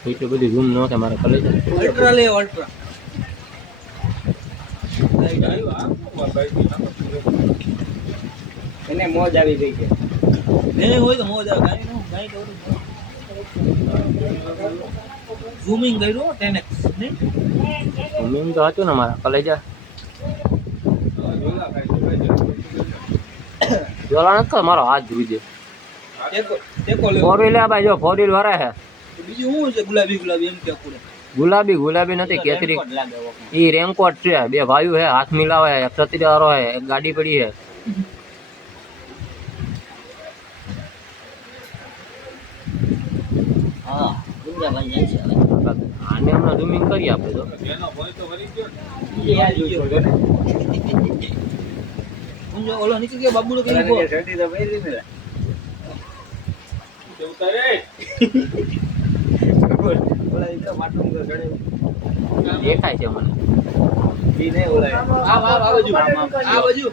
એટલું બધું ઝૂમ ન થાય મારે કલે છે અલ્ટ્રા લે અલ્ટ્રા એને મોજ આવી ગઈ છે નહીં હોય તો મોજ આવે ગાડી નું ગાડી તો ઝૂમિંગ કર્યું 10x નહીં ઝૂમિંગ તો હતું ને મારા કલે જા જોલા નથી મારો હાથ ધોઈ દે ટેકો લે ફોર વ્હીલ આ ભાઈ જો ફોર વ્હીલ વાળા છે બીજું શું છે ગુલાબી ગુલાબી એમ કે પૂરે ગુલાબી નથી કેસરી ઈ રેનકોટ છે બે ભાઈઓ હે હાથ મિલાવે એક છત્રી વાળો હે એક ગાડી પડી હે હા ગુંજા ભાઈ જાય છે હવે આને હમણાં ઝૂમિંગ કરીએ આપણે તો ગુંજો ઓલો નીકળી ગયો બાબુડો કઈ ગયો શેટી તો પહેરી ને ઓલા ઈ તો માટું તો ચડે દેખાય છે મને ઈ ને ઓલા આ બાજુ આ બાજુ